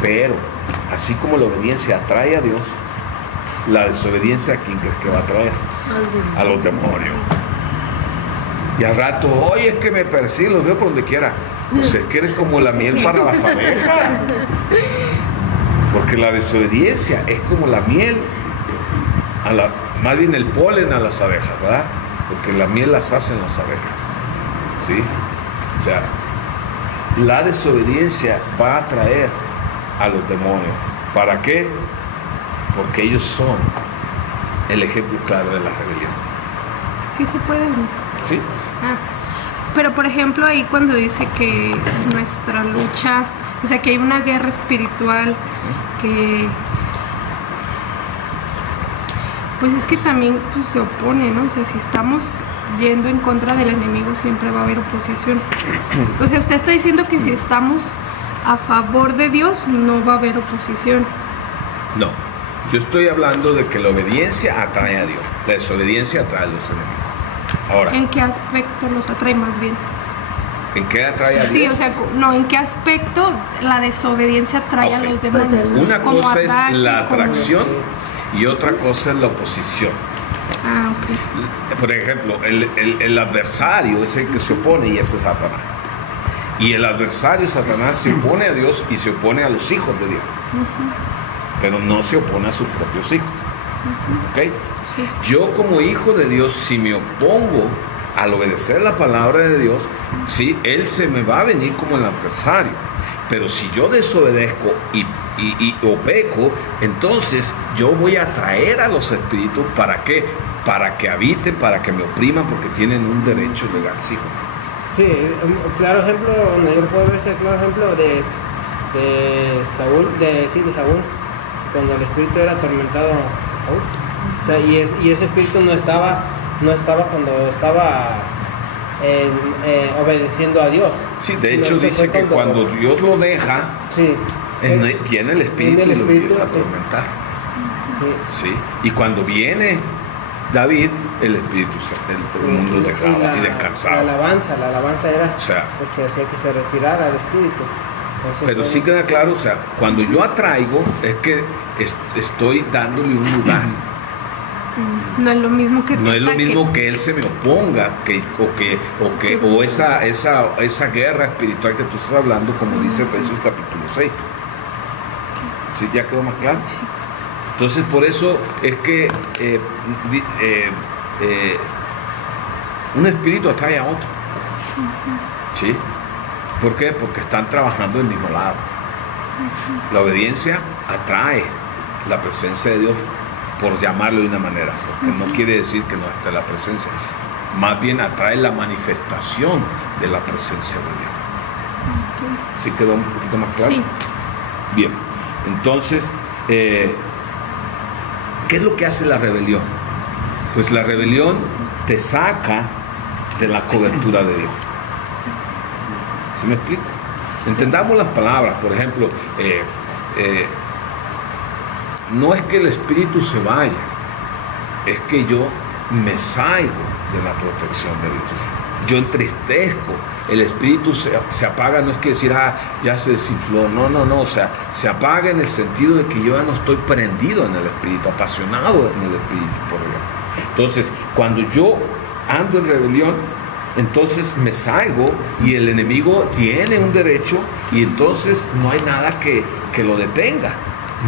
Pero, así como la obediencia atrae a Dios, la desobediencia, ¿a quién crees que va a atraer? A los demonios. Y al rato, oye, es que me persiguen, los veo por donde quiera. Pues es que eres como la miel para las abejas. Porque la desobediencia es como la miel, más bien el polen a las abejas, ¿verdad? Porque la miel las hacen las abejas. ¿Sí? O sea, la desobediencia va a atraer a los demonios. ¿Para qué? Porque ellos son el ejemplo claro de la rebelión. Sí se puede. ¿Sí? Pero por ejemplo ahí cuando dice que nuestra lucha, o sea que hay una guerra espiritual que pues es que también pues, se opone, ¿no? O sea, si estamos yendo en contra del enemigo siempre va a haber oposición. O sea, usted está diciendo que si estamos a favor de Dios no va a haber oposición. No, yo estoy hablando de que la obediencia atrae a Dios, la desobediencia atrae a los enemigos. Ahora, ¿en qué aspecto los atrae más bien? ¿En qué atrae a Dios? Sí, o sea, no, ¿en qué aspecto la desobediencia atrae a Ok. los demonios? Una Como cosa es ataque, la como- atracción y otra cosa es la oposición. Ah, ok. Por ejemplo, el adversario es el que se opone y ese es Satanás. Y el adversario, Satanás, se opone a Dios y se opone a los hijos de Dios. Pero no se opone a sus propios hijos. ¿Ok? Sí. Yo como hijo de Dios, si me opongo al obedecer la palabra de Dios, sí, Él se me va a venir como el adversario. Pero si yo desobedezco o peco, entonces yo voy a atraer a los espíritus. ¿Para qué? Para que habiten, para que me opriman, porque tienen un derecho legal. Sí. Sí, un claro ejemplo, donde yo puedo ver ese claro ejemplo de Saúl, de Saúl, cuando el espíritu era atormentado a Saúl. O sea, y ese espíritu no estaba cuando estaba obedeciendo a Dios. Sí, de Sino hecho eso dice fue que cuando Dios lo deja, sí, viene el espíritu y lo empieza a atormentar. sí. ¿Sí? Y cuando viene David, el espíritu, el mundo dejaba y descansaba. La alabanza era O sea, pues que hacía que se retirara el espíritu. Entonces, pero sí queda claro, o sea, cuando yo atraigo es que estoy dándole un lugar. No es lo mismo que No es lo ataque. mismo que él se me oponga, o esa guerra espiritual que tú estás hablando, como dice Efesios capítulo 6. ¿Sí? ¿Ya quedó más claro? Sí. Entonces, por eso es que un espíritu atrae a otro. ¿Sí? ¿Por qué? Porque están trabajando del mismo lado. La obediencia atrae la presencia de Dios, por llamarlo de una manera, porque no quiere decir que no esté la presencia. Más bien atrae la manifestación de la presencia de Dios. ¿Sí quedó un poquito más claro? Sí. Bien. Entonces, ¿qué es lo que hace la rebelión? Pues la rebelión te saca de la cobertura de Dios. ¿Sí me explico? Entendamos las palabras. Por ejemplo, no es que el espíritu se vaya, es que yo me salgo de la protección de Dios. Yo entristezco, el espíritu se apaga, no es que decir, ya se desinfló, no, o sea, se apaga en el sentido de que yo ya no estoy prendido en el espíritu, apasionado en el espíritu por Dios. Entonces, cuando yo ando en rebelión, entonces me salgo y el enemigo tiene un derecho y entonces no hay nada que lo detenga,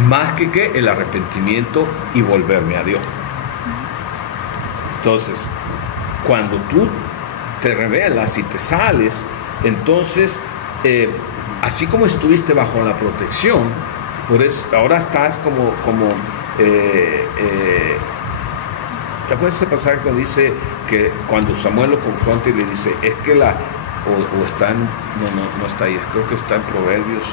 más que el arrepentimiento y volverme a Dios. Entonces, cuando tú te rebelas y te sales, entonces, así como estuviste bajo la protección, por eso ahora estás como ¿te acuerdas ese pasaje cuando dice que cuando Samuel lo confronta y le dice, es que o está en, no está ahí, creo que está en Proverbios,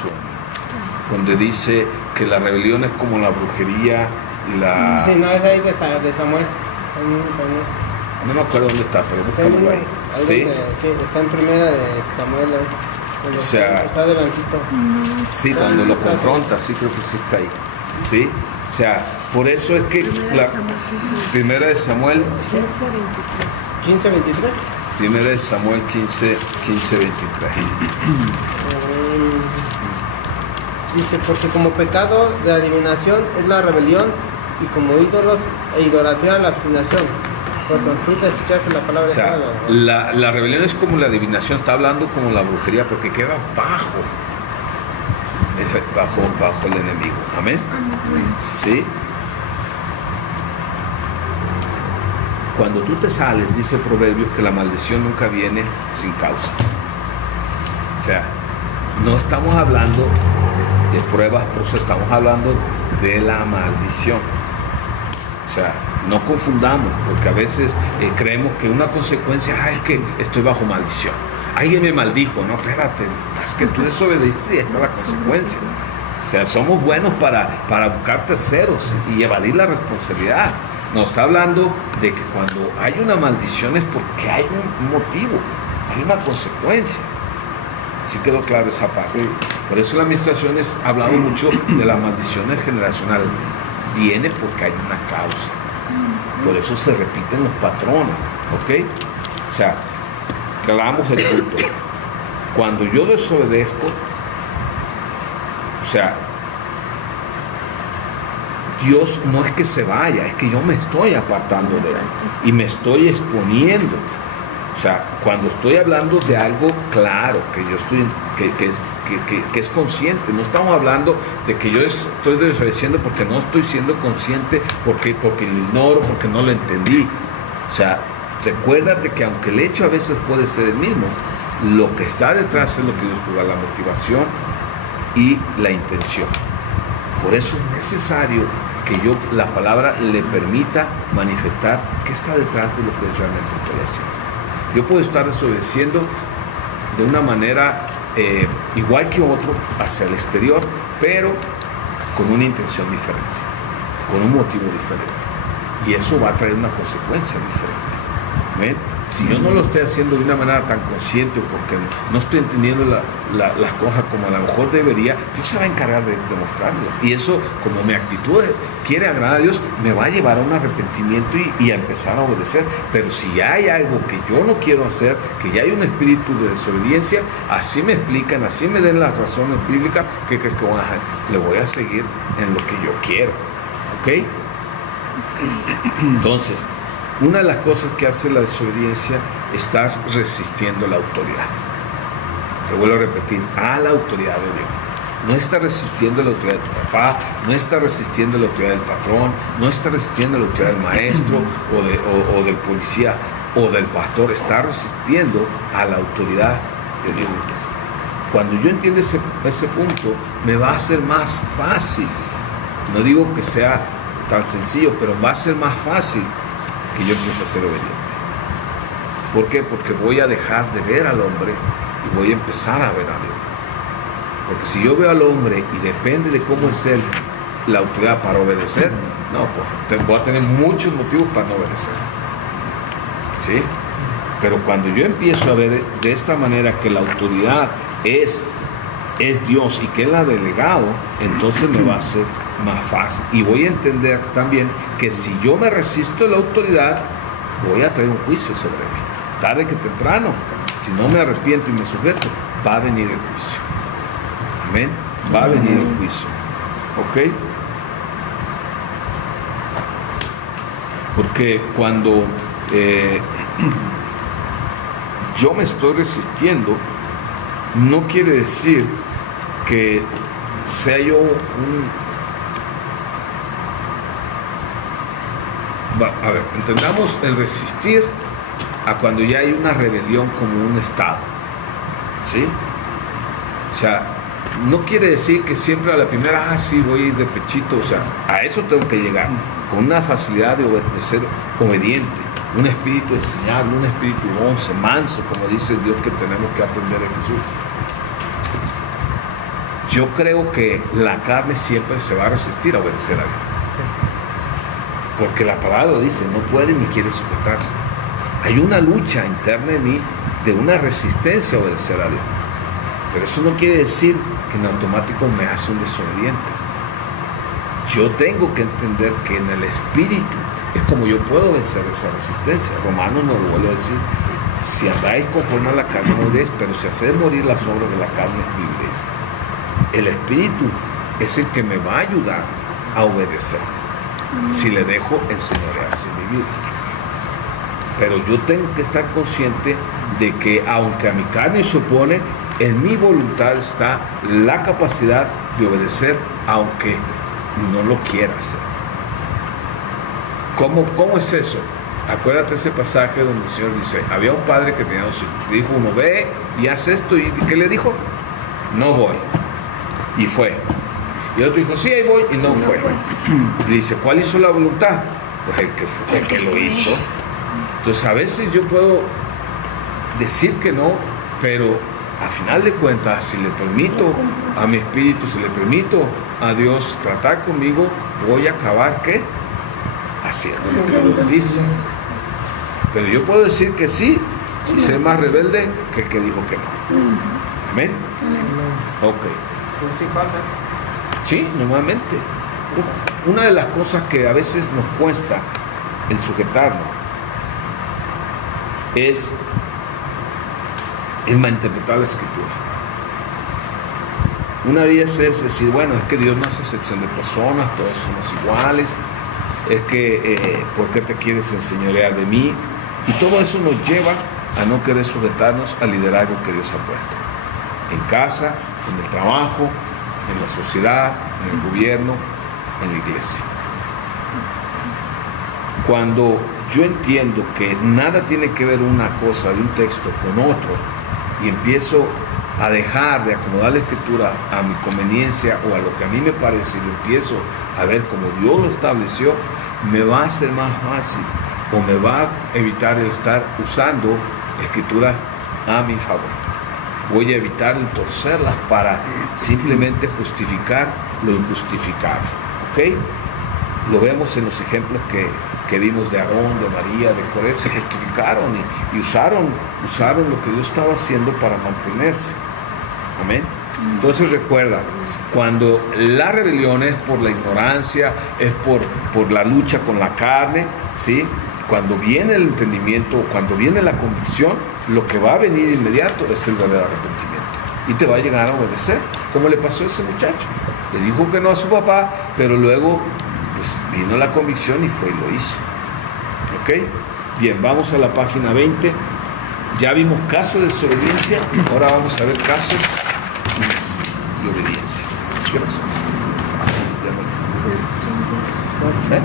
donde dice que la rebelión es como la brujería y la... Sí, no, es ahí de Samuel. No me acuerdo dónde está, pero Sí, búscalo ahí. ¿Sí? sí, está en primera de Samuel. O sea, está adelantito. Sí, cuando lo confronta, sí creo que sí está ahí. ¿Sí? O sea, por eso es que primera de Samuel 15:23. Primera de Samuel 15:23. Dice, porque como pecado de adivinación es la rebelión y como ídolos e idolatría la obstinación. Porque tú desechaste la palabra O sea, de Dios. la rebelión es como la adivinación, está hablando como la brujería, porque queda bajo el enemigo. Amén. ¿Sí? Cuando tú te sales, dice Proverbios, que la maldición nunca viene sin causa. O sea, no estamos hablando de pruebas, pero estamos hablando de la maldición. O sea, no confundamos, porque a veces creemos que una consecuencia es que estoy bajo maldición. Alguien me maldijo, no, espérate, es que tú desobedeciste y esta es la consecuencia. O sea, somos buenos para buscar terceros y evadir la responsabilidad. Nos está hablando de que cuando hay una maldición es porque hay un motivo, hay una consecuencia. Sí quedó claro esa parte. Por eso la administración ha hablado mucho de las maldiciones generacionales. Viene porque hay una causa. Por eso se repiten los patrones. ¿Ok? O sea, aclaramos el punto. Cuando yo desobedezco, o sea, Dios no es que se vaya, es que yo me estoy apartando de Él y me estoy exponiendo. O sea, cuando estoy hablando de algo claro, que yo estoy, que es consciente, no estamos hablando de que yo estoy desobedeciendo porque no estoy siendo consciente, porque lo ignoro, porque no lo entendí. O sea, recuérdate que aunque el hecho a veces puede ser el mismo, lo que está detrás es lo que Dios juzga, la motivación y la intención. Por eso es necesario que la palabra le permita manifestar qué está detrás de lo que realmente estoy haciendo. Yo puedo estar desobedeciendo de una manera igual que otros hacia el exterior, pero con una intención diferente, con un motivo diferente. Y eso va a traer una consecuencia diferente. ¿Ven? Si yo no lo estoy haciendo de una manera tan consciente, porque no estoy entendiendo las cosas como a lo mejor debería, Dios se va a encargar de mostrarlas. Y eso, como mi actitud quiere agradar a Dios, me va a llevar a un arrepentimiento y a empezar a obedecer. Pero si ya hay algo que yo no quiero hacer, que ya hay un espíritu de desobediencia, así me explican, así me den las razones bíblicas, que le voy a seguir en lo que yo quiero. ¿Ok? Entonces, una de las cosas que hace la desobediencia es estar resistiendo la autoridad. Te vuelvo a repetir, a la autoridad de Dios. No está resistiendo la autoridad de tu papá, no está resistiendo la autoridad del patrón, no está resistiendo la autoridad del maestro o del policía o del pastor, está resistiendo a la autoridad de Dios. Cuando yo entiendo ese punto, me va a ser más fácil. No digo que sea tan sencillo, pero va a ser más fácil que yo empiece a ser obediente. ¿Por qué? Porque voy a dejar de ver al hombre y voy a empezar a ver a Dios. Porque si yo veo al hombre y depende de cómo es él, la autoridad para obedecer, no, pues voy a tener muchos motivos para no obedecer. ¿Sí? Pero cuando yo empiezo a ver de esta manera que la autoridad es Dios y que Él ha delegado, entonces me va a ser más fácil. Y voy a entender también que si yo me resisto a la autoridad, voy a traer un juicio sobre mí. Tarde que temprano, si no me arrepiento y me sujeto, va a venir el juicio. Amén. Va a venir el juicio. ¿Ok? Porque cuando yo me estoy resistiendo, no quiere decir que sea yo a ver, entendamos el resistir a cuando ya hay una rebelión como un estado. ¿Sí? O sea, no quiere decir que siempre a la primera, sí, voy a ir de pechito. O sea, a eso tengo que llegar, con una facilidad de ser obediente, un espíritu enseñable, un espíritu manso, como dice Dios que tenemos que aprender en Jesús. Yo creo que la carne siempre se va a resistir a obedecer a Dios. Sí. Porque la palabra lo dice, no puede ni quiere sujetarse. Hay una lucha interna en mí de una resistencia a obedecer a Dios. Pero eso no quiere decir que en automático me hace un desobediente. Yo tengo que entender que en el espíritu es como yo puedo vencer esa resistencia. Romanos nos lo vuelve a decir, si andáis conforme a la carne moriréis, pero si hacéis morir las obras de la carne viviréis. El espíritu es el que me va a ayudar a obedecer si le dejo enseñorearse mi vida. Pero yo tengo que estar consciente de que aunque a mi carne se opone, en mi voluntad está la capacidad de obedecer aunque no lo quiera hacer. ¿Cómo es eso? Acuérdate ese pasaje donde el Señor dice, había un padre que tenía 2 hijos. Le dijo uno, ve y haz esto. ¿Y qué le dijo? No voy. Y fue. Y el otro dijo, sí, ahí voy, y no fue. Y dice, ¿cuál hizo la voluntad? Pues el que lo hizo. Entonces a veces yo puedo decir que no, pero a final de cuentas, si le permito a mi espíritu, si le permito a Dios tratar conmigo, voy a acabar, ¿qué? Haciendo lo que Dios dice. Pero yo puedo decir que sí y ser más rebelde que el que dijo que no. ¿Amén? Ok. Pues sí pasa. Sí, normalmente. Una de las cosas que a veces nos cuesta el sujetarnos es es malinterpretar la Escritura. Una de ellas es decir, bueno, es que Dios no hace excepción de personas, todos somos iguales, es que, ¿por qué te quieres enseñorear de mí? Y todo eso nos lleva a no querer sujetarnos al liderazgo que Dios ha puesto. En casa, en el trabajo, en la sociedad, en el gobierno, en la iglesia. Cuando yo entiendo que nada tiene que ver una cosa de un texto con otro y empiezo a dejar de acomodar la Escritura a mi conveniencia o a lo que a mí me parece y lo empiezo a ver como Dios lo estableció, me va a ser más fácil o me va a evitar el estar usando Escritura a mi favor. Voy a evitar el torcerlas para simplemente justificar lo injustificable. ¿Ok? Lo vemos en los ejemplos que vimos de Aarón, de María, de Coré. Se justificaron y usaron lo que Dios estaba haciendo para mantenerse. Amén. Entonces recuerda, cuando la rebelión es por la ignorancia, es por la lucha con la carne, ¿sí? Cuando viene el entendimiento, cuando viene la convicción, lo que va a venir inmediato es el verdadero arrepentimiento. Y te va a llegar a obedecer, como le pasó a ese muchacho. Le dijo que no a su papá, pero luego pues, vino la convicción y fue y lo hizo. ¿Ok? Bien, vamos a la página 20. Ya vimos casos de desobediencia, ahora vamos a ver casos de obediencia. ¿Qué pasó? ¿Eh?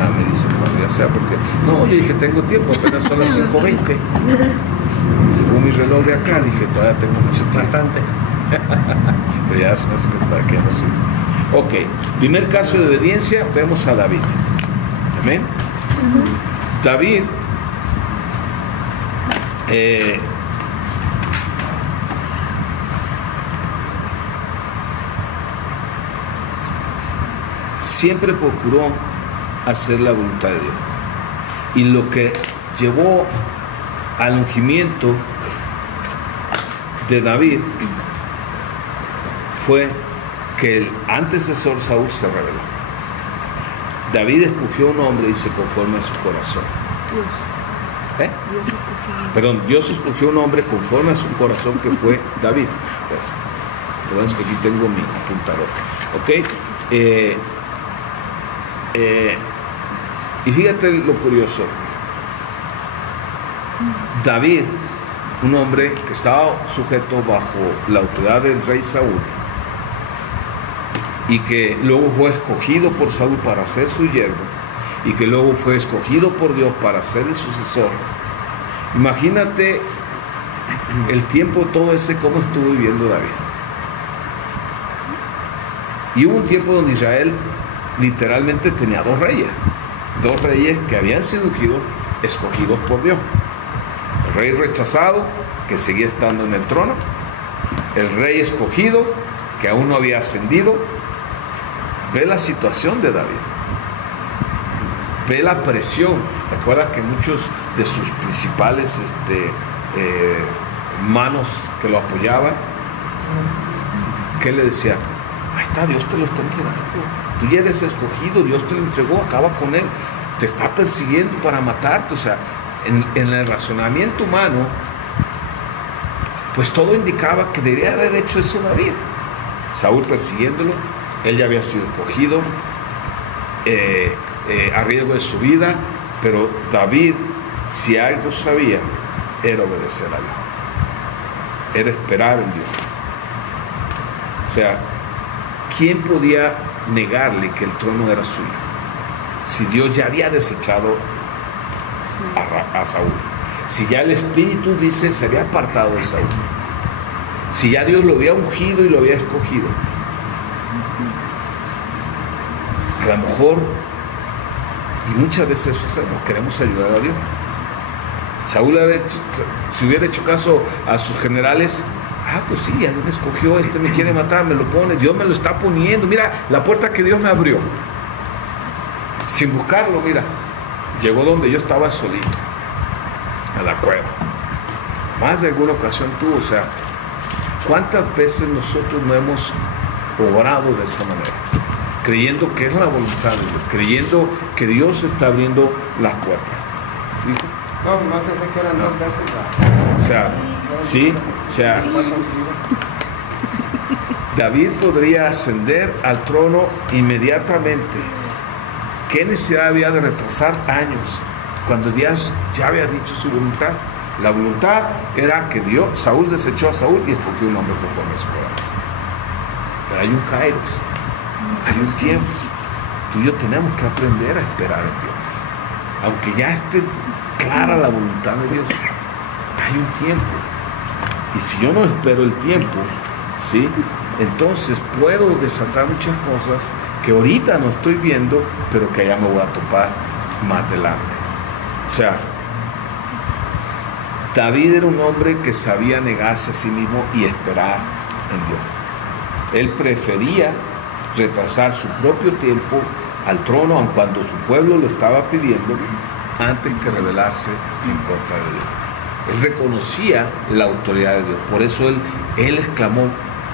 Ah, me dice cuando ya sea porque... No, yo dije, tengo tiempo, apenas son las 5:20. Según mi reloj de acá, dije, todavía tengo mucho tiempo. Bastante. Pero ya se me hace que está aquí así. Ok, primer caso de obediencia, vemos a David. Amén. David siempre procuró hacer la voluntad de Dios. Y lo que llevó al ungimiento de David fue que el antecesor Saúl se rebeló. David escogió un hombre, dice, conforme a su corazón. Dios escogió un hombre conforme a su corazón, que fue David. Pues, perdón, es que aquí tengo mi apuntador. ¿Ok? Y fíjate lo curioso. David, un hombre que estaba sujeto bajo la autoridad del rey Saúl y que luego fue escogido por Saúl para ser su yerno y que luego fue escogido por Dios para ser el sucesor. Imagínate el tiempo todo ese, cómo estuvo viviendo David. Y hubo un tiempo donde Israel literalmente tenía dos reyes que habían sido escogidos por Dios. El rey rechazado, que seguía estando en el trono, el rey escogido, que aún no había ascendido. Ve la situación de David, ve la presión. ¿Te acuerdas que muchos de sus principales manos que lo apoyaban, qué le decían? Ahí está, Dios te lo está entregando, tú ya eres escogido, Dios te lo entregó, acaba con él, te está persiguiendo para matarte. O sea, en el razonamiento humano, pues todo indicaba que debería haber hecho eso David. Saúl persiguiéndolo, él ya había sido escogido a riesgo de su vida, pero David, si algo sabía, era obedecer a Dios, era esperar en Dios. O sea, ¿quién podía negarle que el trono era suyo si Dios ya había desechado a Saúl? Si ya el Espíritu, dice, se había apartado de Saúl, si ya Dios lo había ungido y lo había escogido. A lo mejor, y muchas veces eso hacemos, queremos ayudar a Dios. Saúl, si hubiera hecho caso a sus generales, pues sí, ya Dios me escogió, me quiere matar, me lo pone, Dios me lo está poniendo, mira la puerta que Dios me abrió. Sin buscarlo, mira, llegó donde yo estaba solito, a la cueva. Más de alguna ocasión tú, o sea, ¿cuántas veces nosotros no hemos obrado de esa manera? Creyendo que es la voluntad de Dios, creyendo que Dios está abriendo las puertas. ¿Sí? No, más es que eran 2 veces. O sea, Sí, o sea, David podría ascender al trono inmediatamente. ¿Qué necesidad había de retrasar años cuando Dios ya había dicho su voluntad? La voluntad era que Saúl desechó a Saúl y escogió un hombre conforme a su corazón. Pero hay un kairos, hay un tiempo. Tú y yo tenemos que aprender a esperar en Dios. Aunque ya esté clara la voluntad de Dios, hay un tiempo. Y si yo no espero el tiempo, ¿sí?, entonces puedo desatar muchas cosas que ahorita no estoy viendo, pero que allá me voy a topar más adelante. O sea, David era un hombre que sabía negarse a sí mismo y esperar en Dios. Él prefería retrasar su propio tiempo al trono, aun cuando su pueblo lo estaba pidiendo, antes que rebelarse en contra de Dios. Él reconocía la autoridad de Dios. Por eso él exclamó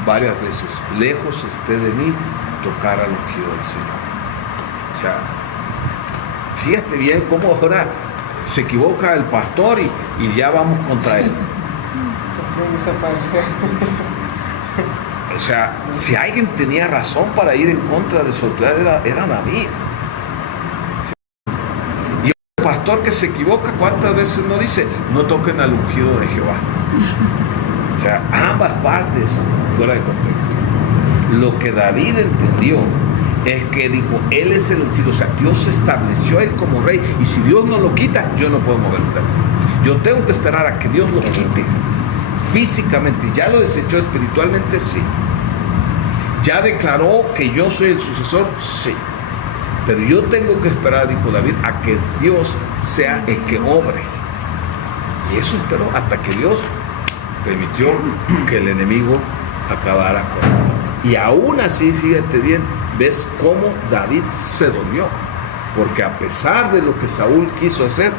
varias veces: lejos esté de mí tocar al ungido del Señor. O sea, fíjate bien cómo ahora se equivoca el pastor y ya vamos contra él. O sea, si alguien tenía razón para ir en contra de su autoridad era David. Y el pastor que se equivoca, ¿cuántas veces no dice: no toquen al ungido de Jehová? O sea, ambas partes fuera de contexto. Lo que David entendió es que dijo: él es el ungido. O sea, Dios estableció a él como rey, y si Dios no lo quita, yo no puedo moverlo. Yo tengo que esperar a que Dios lo quite físicamente. Ya lo desechó espiritualmente, sí. Ya declaró que yo soy el sucesor, sí. Pero yo tengo que esperar, dijo David, a que Dios sea el que obre. Y eso esperó hasta que Dios permitió que el enemigo acabara con él. Y aún así, fíjate bien, ves cómo David se dolió. Porque a pesar de lo que Saúl quiso hacer,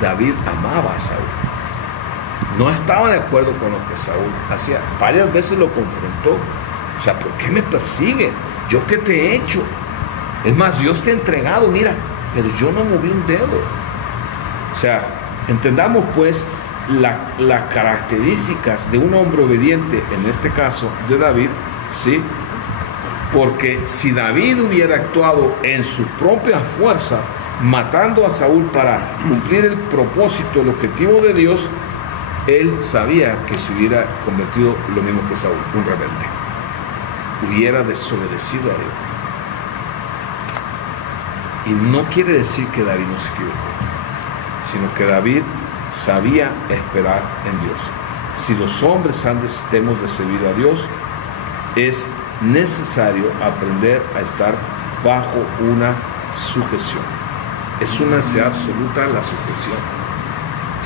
David amaba a Saúl. No estaba de acuerdo con lo que Saúl hacía. Varias veces lo confrontó. O sea, ¿por qué me persigue? ¿Yo qué te he hecho? Es más, Dios te ha entregado, mira, pero yo no moví un dedo. O sea, entendamos pues las características de un hombre obediente, en este caso de David, ¿sí? Porque si David hubiera actuado en su propia fuerza, matando a Saúl para cumplir el propósito, el objetivo de Dios, él sabía que se hubiera convertido lo mismo que Saúl, un rebelde. Hubiera desobedecido a Dios. Y no quiere decir que David no se equivocó, sino que David sabía esperar en Dios. Si los hombres hemos de servir a Dios, es necesario aprender a estar bajo una sujeción. Es una necesidad absoluta la sujeción.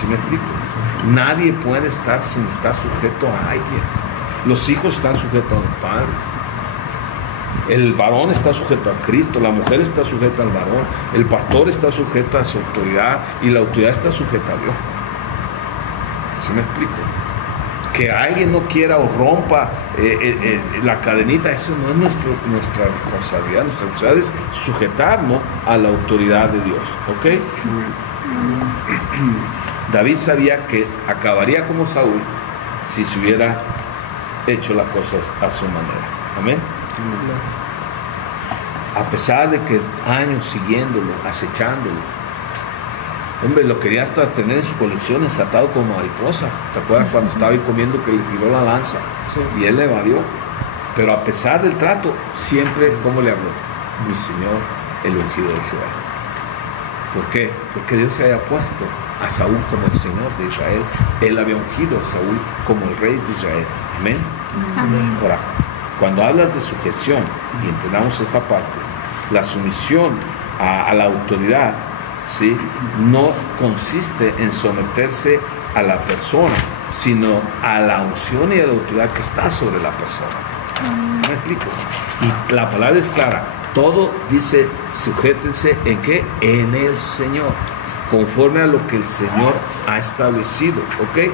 ¿Sí me explico? Nadie puede estar sin estar sujeto a alguien. Los hijos están sujetos a los padres. El varón está sujeto a Cristo, la mujer está sujeta al varón, el pastor está sujeto a su autoridad y la autoridad está sujeta a Dios. ¿Sí me explico? Que alguien no quiera o rompa la cadenita, eso no es nuestra responsabilidad. Nuestra responsabilidad es sujetarnos a la autoridad de Dios. ¿Ok? David sabía que acabaría como Saúl si se hubiera hecho las cosas a su manera. Amén. A pesar de que años siguiéndolo, acechándolo, hombre, lo quería hasta tener en sus colecciones atado como mariposa. ¿Te acuerdas cuando estaba ahí comiendo que le tiró la lanza? Sí. Y él le evadió. Pero a pesar del trato, siempre, ¿cómo le habló? Mi Señor, el ungido de Jehová. ¿Por qué? Porque Dios se había puesto a Saúl como el Señor de Israel. Él había ungido a Saúl como el rey de Israel. Amén. Amén. Ahora, cuando hablas de sujeción, y entendamos esta parte, la sumisión a la autoridad, ¿sí?, no consiste en someterse a la persona, sino a la unción y a la autoridad que está sobre la persona. ¿Me explico? Y la palabra es clara. Todo dice: sujétense ¿en qué? En el Señor, conforme a lo que el Señor ha establecido. ¿Ok?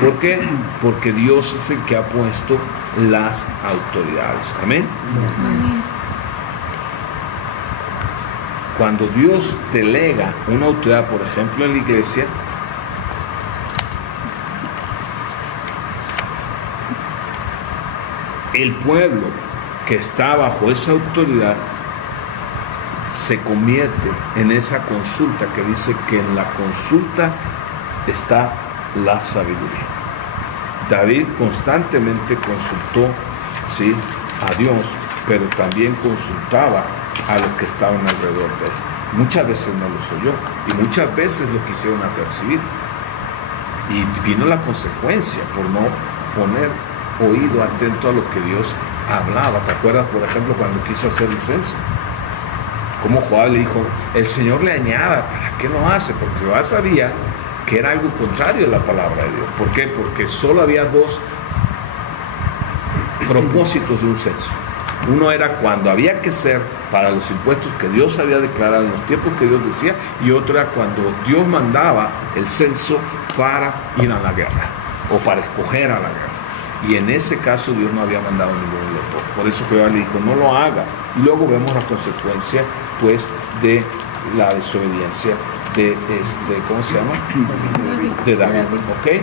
¿Por qué? Porque Dios es el que ha puesto las autoridades. Amén. Amén. Cuando Dios delega una autoridad, por ejemplo en la iglesia, el pueblo que está bajo esa autoridad se convierte en esa consulta que dice que en la consulta está la sabiduría. David constantemente consultó, ¿sí?, a Dios, pero también consultaba a los que estaban alrededor de él. Muchas veces no los oyó y muchas veces lo quisieron apercibir. Y vino la consecuencia por no poner oído atento a lo que Dios hablaba. ¿Te acuerdas, por ejemplo, cuando quiso hacer el censo? Como Joab le dijo, el Señor le añada, ¿para qué lo hace? Porque Joab sabía que era algo contrario a la palabra de Dios. ¿Por qué? Porque solo había dos propósitos de un censo. Uno era cuando había que ser para los impuestos que Dios había declarado en los tiempos que Dios decía, y otro era cuando Dios mandaba el censo para ir a la guerra o para escoger a la guerra. Y en ese caso Dios no había mandado ninguno de los dos. Por eso Jehová le dijo, no lo haga. Y luego vemos la consecuencia, pues, de la desobediencia de ¿cómo se llama? De David. ¿Ok?